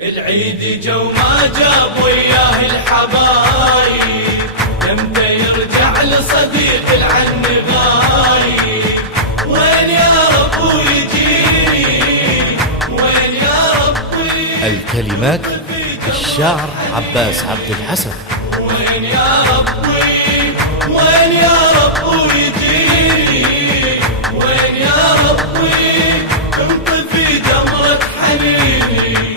العيد جو ما جاب وياه الحبايب، يمتى يرجع لصديق العن غايب. وين يا رب ويجي، وين يا رب. الكلمات الشاعر عباس عبد الحسن. وين يا ربي، وين يا رب ويجي، وين يا ربي انطي في جمرة حنيني.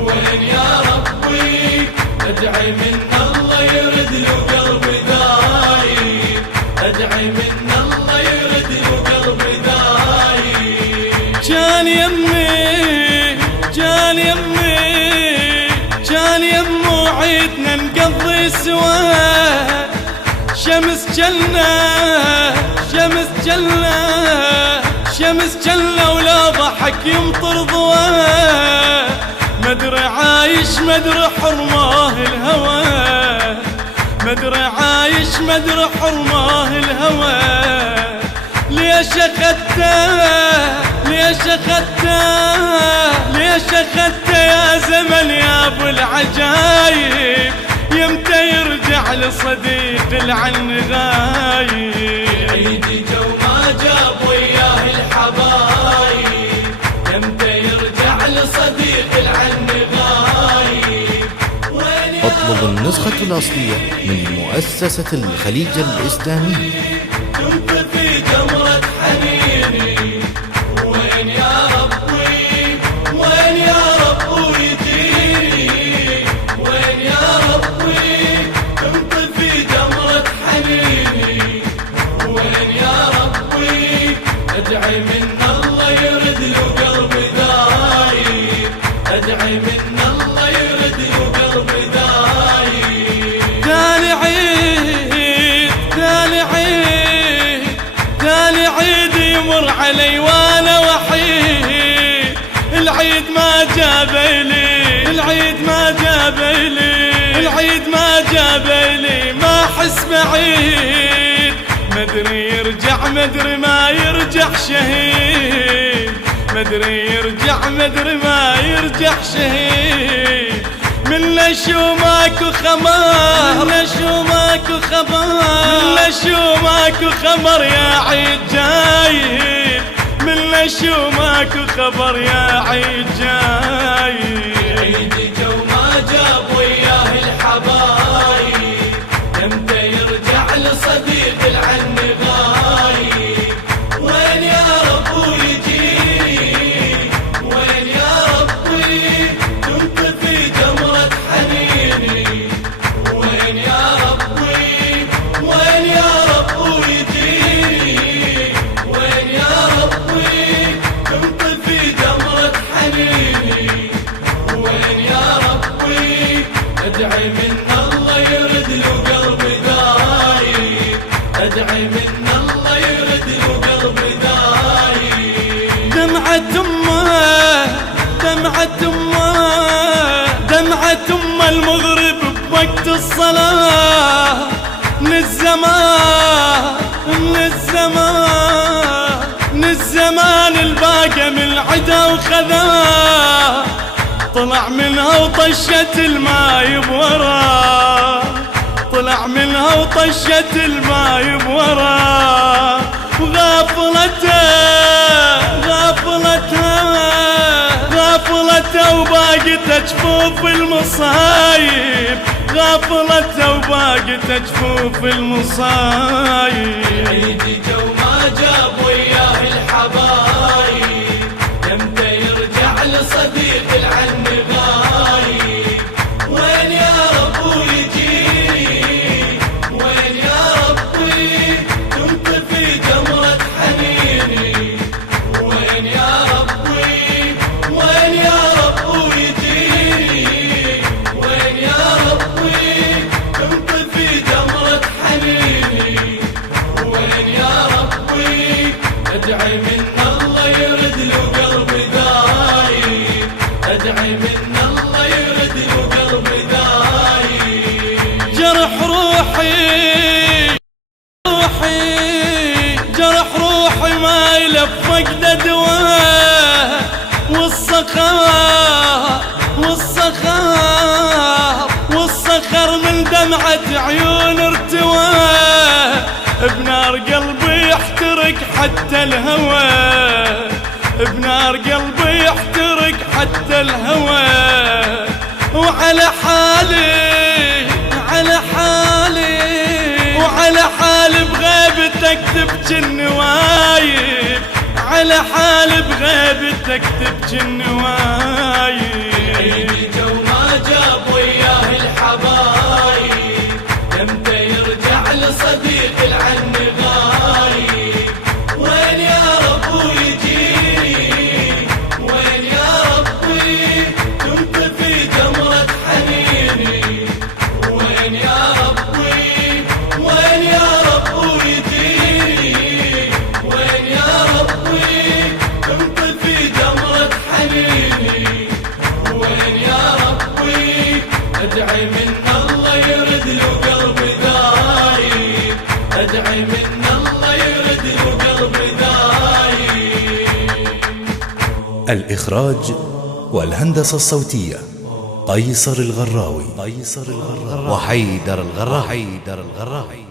وين يا ربي ادعي من الله يرد له قلب دايب، ادعي من الله يرد له قلب دايب. كان يمي كان يمي كان يمو عيدنا نقضي سوا، شمس جلنا شمس جلنا شمس جلنا ولا ضحك يمطر ضواه. مدري عايش مدري حرماه الهوى، مدري عايش مدري حرماه الهوى. ليش اخذته ليش اخذته ليش اخذته يا زمن يا ابو العجايب، يمتى يرجع لصديق العن غايب. عيدي جو ما جاب وياه الحبايب، يمتى يرجع لصديق العن غايب. اطلب النسخة الأصلية من مؤسسة الخليج الإسلامي. كنت في جمرة حنيني. وين يا ربي، وين يا رب ويجيني. وين يا ربي كنت في جمرة حنيني. وين يا ربي ادعي من الله يرد له قلب دايب، ادعي من الله يرد له قلب دايب. ثاني عيد ثاني عيد ثاني عيد يمر علي وانا وحيد. العيد ما جاب لي العيد ما جاب لي العيد ما جاب لي، ما احس بعيد. مدري يرجع مدري ما يرجع شهيد، مدري يرجع مدري ما يرجع شهيد. من شو ماكو خبر، من شو ماكو خبر، من شو ماكو خبر يا عيد جايب، من شو ماكو خبر يا عيد جايب. عيدي جو ما جاب وياه الحبايب، يمتى يرجع لصديق العن غايب. وين يا رب ويجي، وين يا ربي كنت في جمرة حنيني. وين يا ربي، وين يا رب ويجي، وين يا ربي كنت في جمرة حنيني. وين يا ربي ادعي من الله يرد له قلب دايب، ادعي من الله يرد له قلب دايب. دمعة امه دمعة امه دمعة امه المغرب بوقت الصلاة. من الزمان من الزمان من الزمان الباقى من العدا وخذاه. طلع منها وطشت الماي بوراه، طلع منها وطشت الماي بوراه. وغافلته غافلته غافلته وباقته جفوف المصايب، غافلته وباقته جفوف المصايب. عيدي جو ما جاب وياه الحبايب، يمتى يرجع لصديق العن غايب. وين يا رب ويجي، وين يا ربي كنت في جمرة حنيني. وين يا ربي، وين يا رب ويجي، وين يا ربي كنت في جمرة حنيني. وين يا ربي ادعي من الله يرد له قلب دايب، ادعي من الله يرد له قلب دايب. جرح روحي جرح روحي ما يلف فقد دواء، والسخاء حتى الهوى بنار قلبي يحترق حتى الهوى. وعلى حالي على حالي وعلى حالي بغيبتك تبكي النوايب، على حالي بغيبتك تبكي النوايب. عيد جو ما جاب وياه الحبايب، يمتى يرجع لصديق العن غايب. وين يا رب ويجيني، وين يا ربي كنت في جمرة حنيني. وين يا ربي، وين يا رب ويجيني، وين يا ربي كنت في جمرة حنيني. وين يا ربي ادعي من الله يرد له قلب دايب، ادعي من الله يرد له قلب دايب. الإخراج والهندسة الصوتية قيصر الغراوي. وحيدر الغراوي.